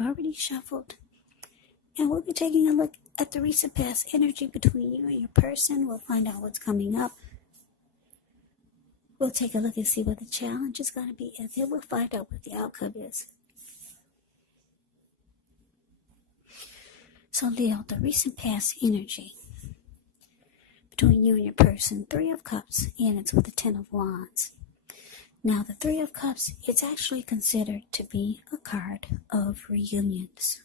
already shuffled. And we'll be taking a look at the recent past energy between you and your person. We'll find out what's coming up. We'll take a look and see what the challenge is going to be, and then we'll find out what the outcome is. So Leo, the recent past energy between you and your person, 3 of Cups, and it's with the 10 of Wands. Now, the 3 of Cups, it's actually considered to be a card of reunions.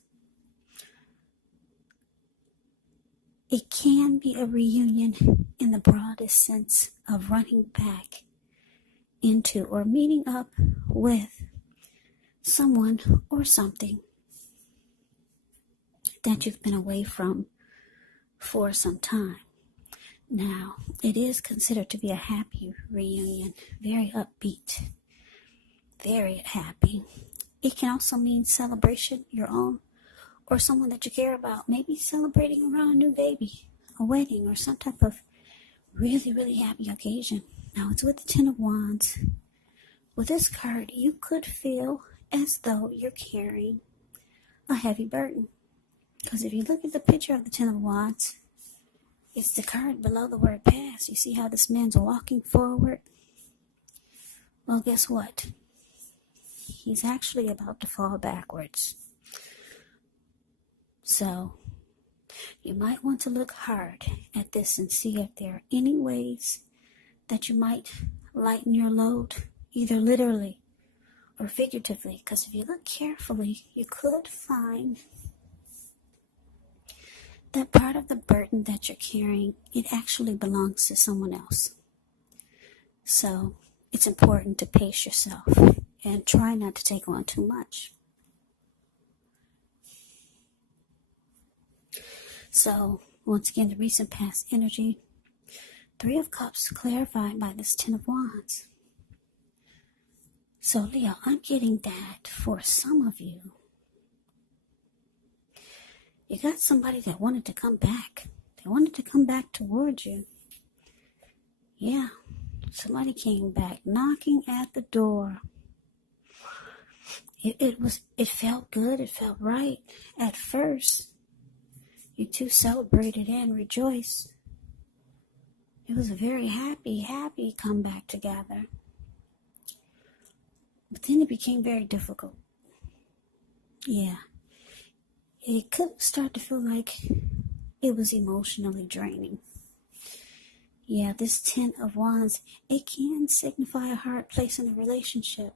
It can be a reunion in the broadest sense of running back into or meeting up with someone or something that you've been away from for some time. Now, it is considered to be a happy reunion, very upbeat, very happy. It can also mean celebration, your own, or someone that you care about, maybe celebrating around a new baby, a wedding, or some type of really, really happy occasion. Now, it's with the 10 of Wands. With this card, you could feel as though you're carrying a heavy burden. Because if you look at the picture of the 10 of Wands, it's the card below the word past. You see how this man's walking forward? Well, guess what? He's actually about to fall backwards. So, you might want to look hard at this and see if there are any ways that you might lighten your load, either literally or figuratively. Because if you look carefully, you could find that part of the burden that you're carrying, it actually belongs to someone else. So, it's important to pace yourself and try not to take on too much. So, once again, the recent past energy, 3 of Cups clarified by this 10 of Wands. So, Leo, I'm getting that for some of you, you got somebody that wanted to come back. They wanted to come back towards you. Yeah, somebody came back knocking at the door. It felt good. It felt right at first. You two celebrated and rejoiced. It was a very happy comeback together. But then it became very difficult. Yeah. It could start to feel like it was emotionally draining. Yeah, this 10 of Wands, it can signify a hard place in a relationship.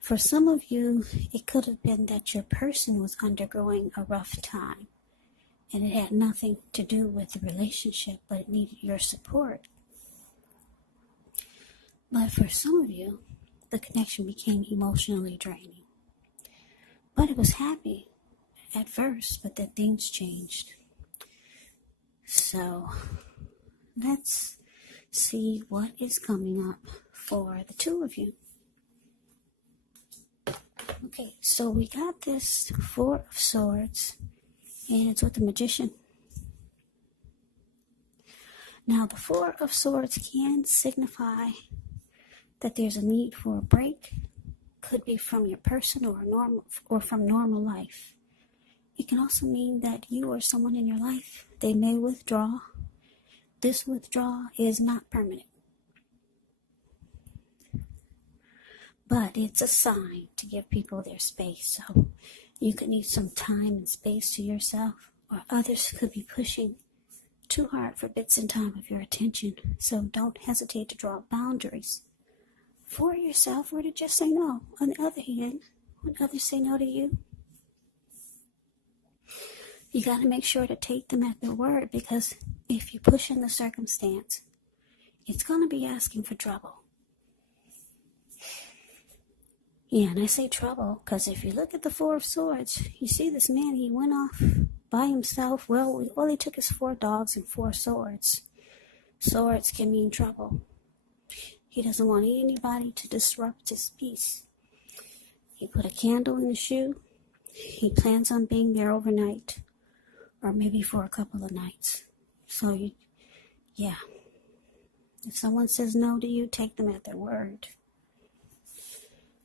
For some of you, it could have been that your person was undergoing a rough time, and it had nothing to do with the relationship, but it needed your support. But for some of you, the connection became emotionally draining. But it was happy at first, but then things changed. So, let's see what is coming up for the 2 of you. Okay, so we got this 4 of Swords, and it's with the Magician. Now, the 4 of Swords can signify that there's a need for a break. Could be from your person or from normal life. It can also mean that you or someone in your life, they may withdraw. This withdrawal is not permanent. But it's a sign to give people their space. So you could need some time and space to yourself, or others could be pushing too hard for bits and time of your attention. So don't hesitate to draw boundaries for yourself, or to just say no. On the other hand, when others say no to you, you got to make sure to take them at their word, because if you push in the circumstance, it's going to be asking for trouble. Yeah, and I say trouble because if you look at the 4 of Swords, you see this man, he went off by himself. Well, all he took is 4 dogs and 4 swords. Swords can mean trouble. He doesn't want anybody to disrupt his peace. He put a candle in the shoe. He plans on being there overnight, or maybe for a couple of nights. So, yeah. If someone says no to you, take them at their word.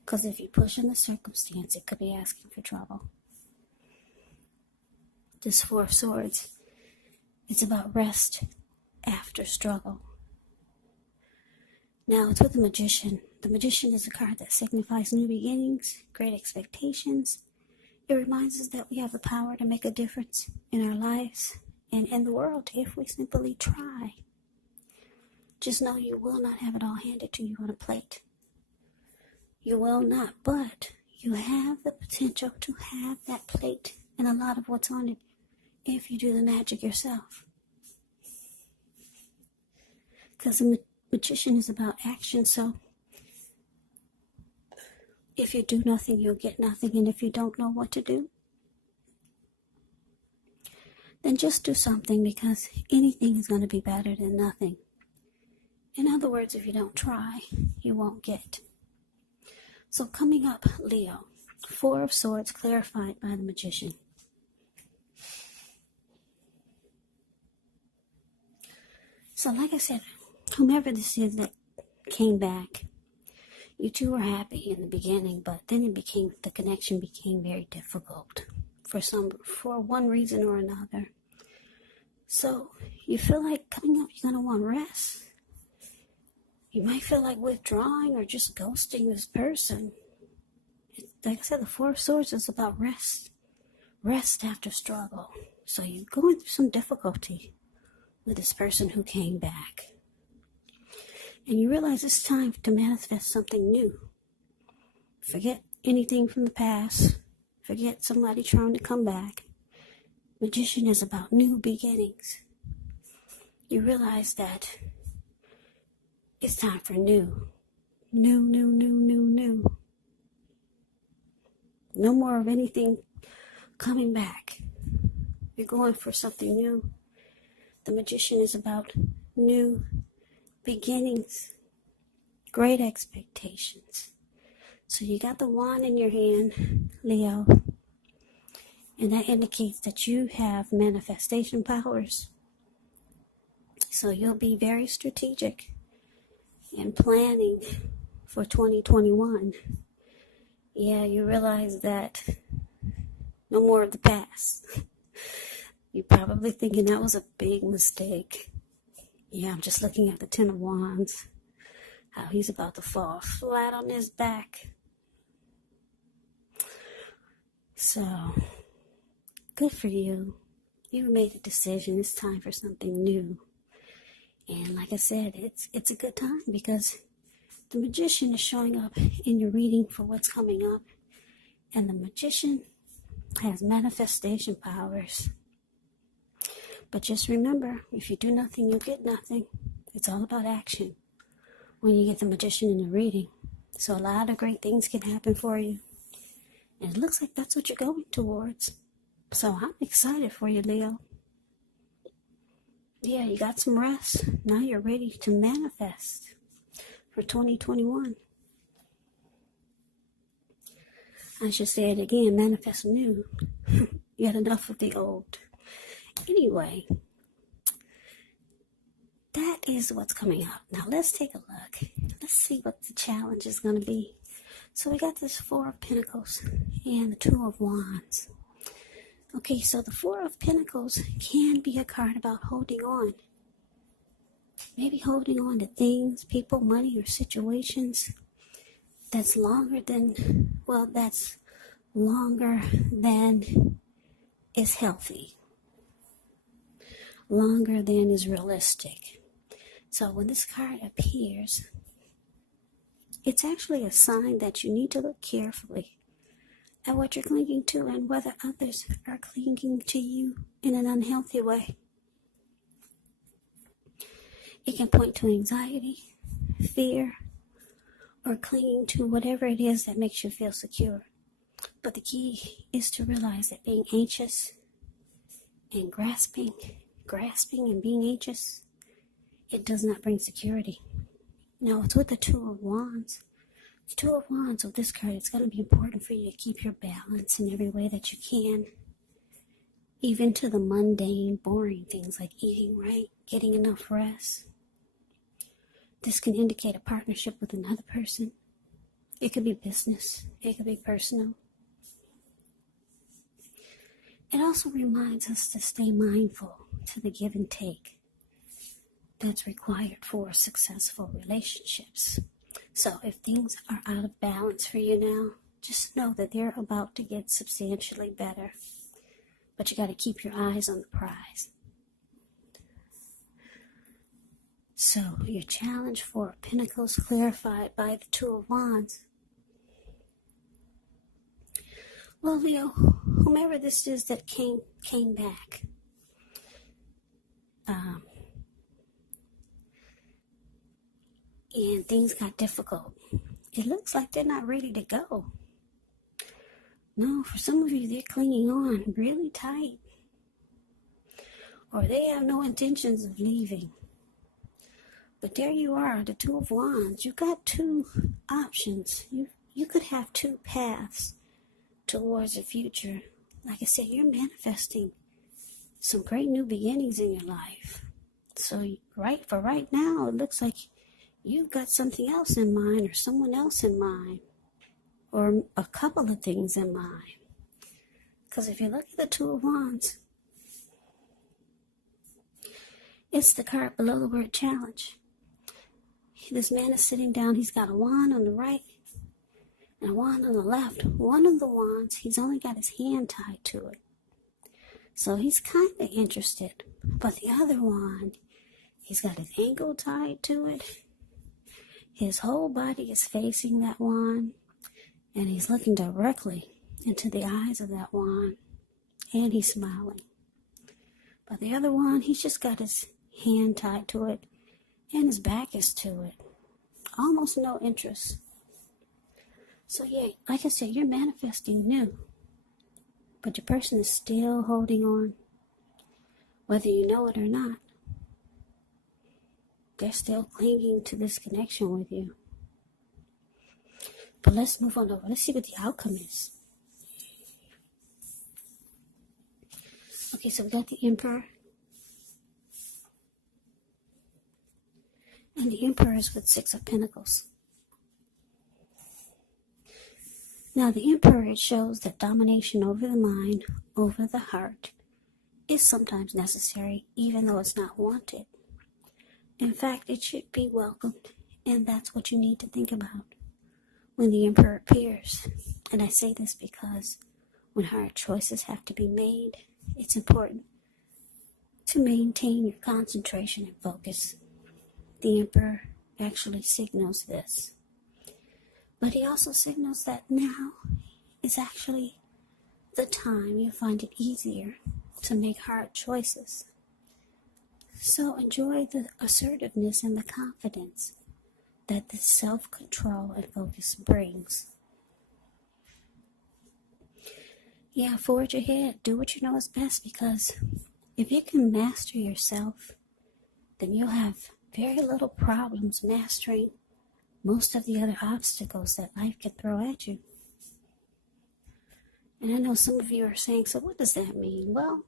Because if you push in the circumstance, it could be asking for trouble. This Four of Swords, it's about rest after struggle. Now, it's with the Magician. The Magician is a card that signifies new beginnings, great expectations. It reminds us that we have the power to make a difference in our lives and in the world if we simply try. Just know you will not have it all handed to you on a plate. You will not, but you have the potential to have that plate and a lot of what's on it if you do the magic yourself. Because the Magician is about action, so if you do nothing, you'll get nothing, and if you don't know what to do, then just do something, because anything is going to be better than nothing. In other words, if you don't try, you won't get. So coming up, Leo, Four of Swords clarified by the Magician. So like I said, whomever this is that came back, you two were happy in the beginning, but then the connection became very difficult for one reason or another. So you feel like coming up, you're going to want rest. You might feel like withdrawing or just ghosting this person. Like I said, the Four of Swords is about rest. Rest after struggle. So you're going through some difficulty with this person who came back. And you realize it's time to manifest something new. Forget anything from the past. Forget somebody trying to come back. Magician is about new beginnings. You realize that it's time for new. New. No more of anything coming back. You're going for something new. The Magician is about new beginnings, great expectations. So you got the wand in your hand, Leo, and that indicates that you have manifestation powers. So you'll be very strategic in planning for 2021. Yeah, you realize that no more of the past. You're probably thinking that was a big mistake. Yeah, I'm just looking at the Ten of Wands. How he's about to fall flat on his back. So, good for you. You made a decision. It's time for something new. And like I said, it's a good time because the Magician is showing up in your reading for what's coming up. And the Magician has manifestation powers. But just remember, if you do nothing, you'll get nothing. It's all about action when you get the Magician in the reading. So a lot of great things can happen for you. And it looks like that's what you're going towards. So I'm excited for you, Leo. Yeah, you got some rest. Now you're ready to manifest for 2021. I should say it again, manifest new. You had enough of the old. Anyway, that is what's coming up. Now let's take a look. Let's see what the challenge is going to be. So we got this Four of Pentacles and the Two of Wands. Okay, so the Four of Pentacles can be a card about holding on. Maybe holding on to things, people, money, or situations that's longer than is healthy. Longer than is realistic. So when this card appears, it's actually a sign that you need to look carefully at what you're clinging to and whether others are clinging to you in an unhealthy way. It can point to anxiety, fear, or clinging to whatever it is that makes you feel secure. But the key is to realize that being anxious and grasping and being anxious, it does not bring security. Now, it's with the Two of Wands. The Two of Wands with this card, it's going to be important for you to keep your balance in every way that you can. Even to the mundane, boring things like eating right, getting enough rest. This can indicate a partnership with another person. It could be business. It could be personal. It also reminds us to stay mindful to the give and take that's required for successful relationships. So if things are out of balance for you now, just know that they're about to get substantially better. But you got to keep your eyes on the prize. So your challenge for Pentacles clarified by the Two of Wands. Well, Leo, whomever this is that came back, and things got difficult. It looks like they're not ready to go. No, for some of you, they're clinging on really tight. Or they have no intentions of leaving. But there you are, the Two of Wands. You got two options. You could have two paths towards the future. Like I said, you're manifesting some great new beginnings in your life. So for right now, it looks like you've got something else in mind or someone else in mind. Or a couple of things in mind. Because if you look at the Two of Wands, it's the card below the word challenge. This man is sitting down. He's got a wand on the right and a wand on the left. One of the wands, he's only got his hand tied to it. So he's kind of interested. But the other wand, he's got his ankle tied to it. His whole body is facing that wand. And he's looking directly into the eyes of that wand. And he's smiling. But the other one, he's just got his hand tied to it. And his back is to it. Almost no interest. So yeah, like I said, you're manifesting new. But your person is still holding on. Whether you know it or not. They're still clinging to this connection with you. But let's move on over. Let's see what the outcome is. Okay, so we got the Emperor. And the Emperor is with Six of Pentacles. Now the Emperor, it shows that domination over the mind, over the heart, is sometimes necessary, even though it's not wanted. In fact, it should be welcomed, and that's what you need to think about when the Emperor appears. And I say this because when hard choices have to be made, it's important to maintain your concentration and focus. The Emperor actually signals this. But he also signals that now is actually the time you find it easier to make hard choices. So enjoy the assertiveness and the confidence that this self-control and focus brings. Yeah, forge ahead. Do what you know is best, because if you can master yourself, then you'll have very little problems mastering most of the other obstacles that life can throw at you. And I know some of you are saying, so what does that mean? Well,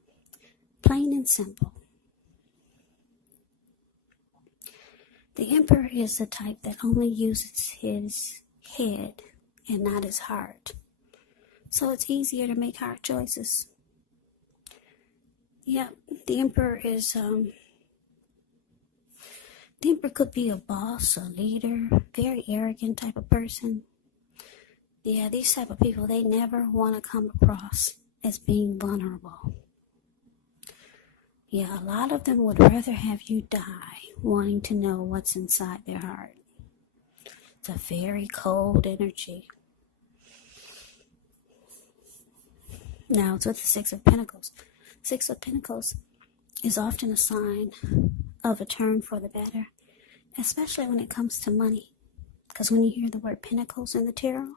plain and simple. The Emperor is the type that only uses his head and not his heart. So it's easier to make hard choices. Yeah, the Emperor is, the Emperor could be a boss, a leader, very arrogant type of person. Yeah, these type of people, they never want to come across as being vulnerable. Yeah, a lot of them would rather have you die wanting to know what's inside their heart. It's a very cold energy. Now, it's with the Six of Pentacles. Six of Pentacles is often a sign of a turn for the better, especially when it comes to money. Because when you hear the word Pentacles in the tarot,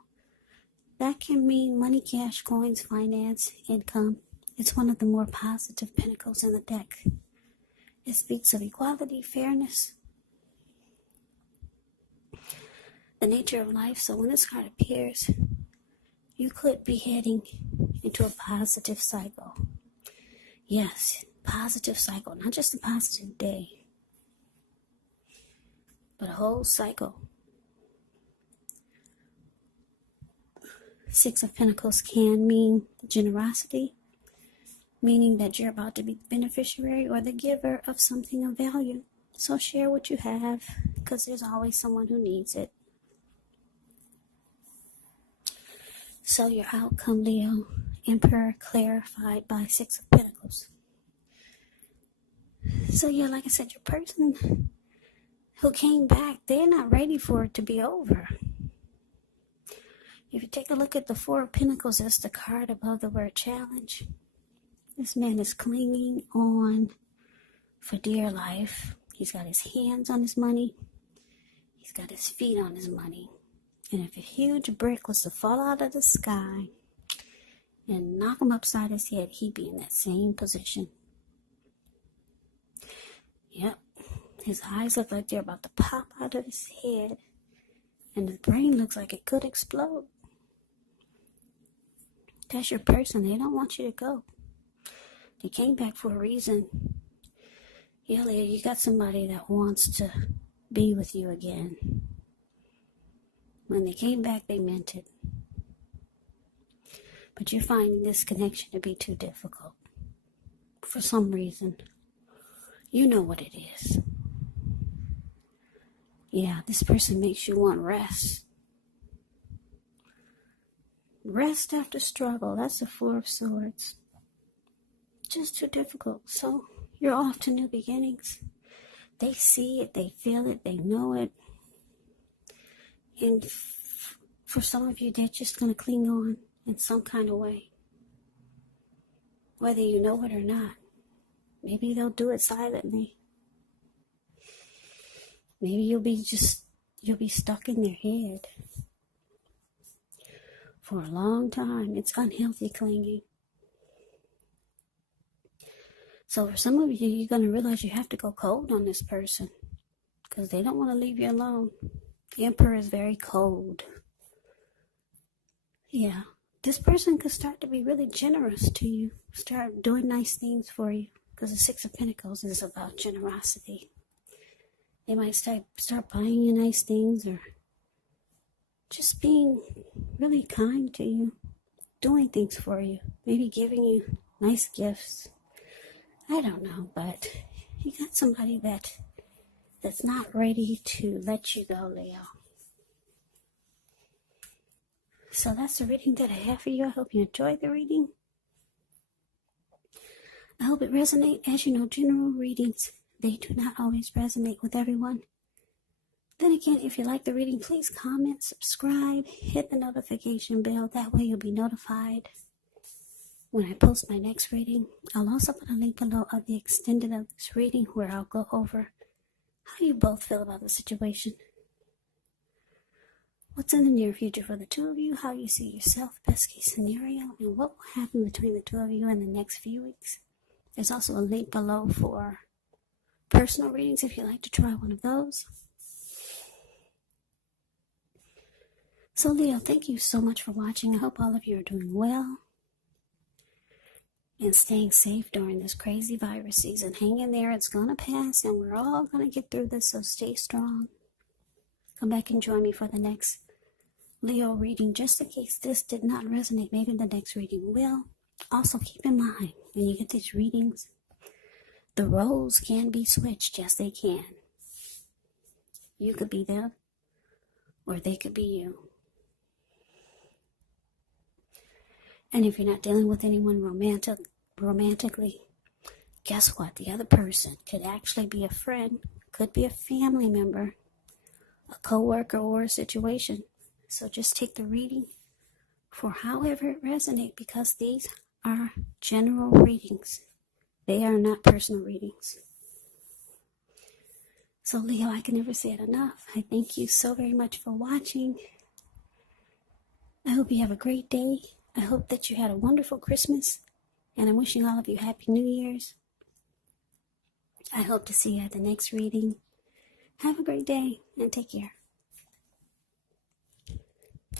that can mean money, cash, coins, finance, income. It's one of the more positive pentacles in the deck. It speaks of equality, fairness, the nature of life. So when this card appears, you could be heading into a positive cycle. Yes, positive cycle. Not just a positive day, but a whole cycle. Six of Pentacles can mean generosity, meaning that you're about to be the beneficiary or the giver of something of value. So share what you have, because there's always someone who needs it. So your outcome, Leo, Emperor clarified by Six of Pentacles. So yeah, like I said, your person who came back, they're not ready for it to be over. If you take a look at the Four of Pentacles, that's the card above the word challenge. This man is clinging on for dear life. He's got his hands on his money. He's got his feet on his money. And if a huge brick was to fall out of the sky and knock him upside his head, he'd be in that same position. Yep. His eyes look like they're about to pop out of his head. And his brain looks like it could explode. That's your person. They don't want you to go. They came back for a reason. Yeah, Leo, you got somebody that wants to be with you again. When they came back, they meant it. But you're finding this connection to be too difficult. For some reason. You know what it is. Yeah, this person makes you want rest. Rest after struggle. That's the Four of Swords. Just too difficult. So you're off to new beginnings. They see it. They feel it. They know it. And for some of you, they're just going to cling on in some kind of way. Whether you know it or not. Maybe they'll do it silently. Maybe you'll be stuck in their head for a long time. It's unhealthy clinging. So for some of you, you're going to realize you have to go cold on this person because they don't want to leave you alone. The Emperor is very cold. Yeah, this person could start to be really generous to you, start doing nice things for you, because the Six of Pentacles is about generosity. They might start buying you nice things or just being really kind to you, doing things for you, maybe giving you nice gifts. I don't know, but you got somebody that's not ready to let you go, Leo. So that's the reading that I have for you. I hope you enjoyed the reading. I hope it resonates. As you know, general readings, they do not always resonate with everyone. Then again, if you like the reading, please comment, subscribe, hit the notification bell. That way you'll be notified when I post my next reading. I'll also put a link below of the extended of this reading where I'll go over how you both feel about the situation. What's in the near future for the two of you, how you see yourself, best case scenario, and what will happen between the two of you in the next few weeks. There's also a link below for personal readings if you'd like to try one of those. So Leo, thank you so much for watching. I hope all of you are doing well and staying safe during this crazy virus season. Hang in there. It's going to pass, and we're all going to get through this, so stay strong. Come back and join me for the next Leo reading, just in case this did not resonate. Maybe the next reading will. Also, keep in mind, when you get these readings, the roles can be switched. Yes, they can. You could be them, or they could be you. And if you're not dealing with anyone romantically, guess what? The other person could actually be a friend, could be a family member, a co-worker, or a situation. So just take the reading for however it resonates, because these are general readings. They are not personal readings. So Leo, I can never say it enough. I thank you so very much for watching. I hope you have a great day. I hope that you had a wonderful Christmas. And I'm wishing all of you Happy New Year's. I hope to see you at the next reading. Have a great day and take care.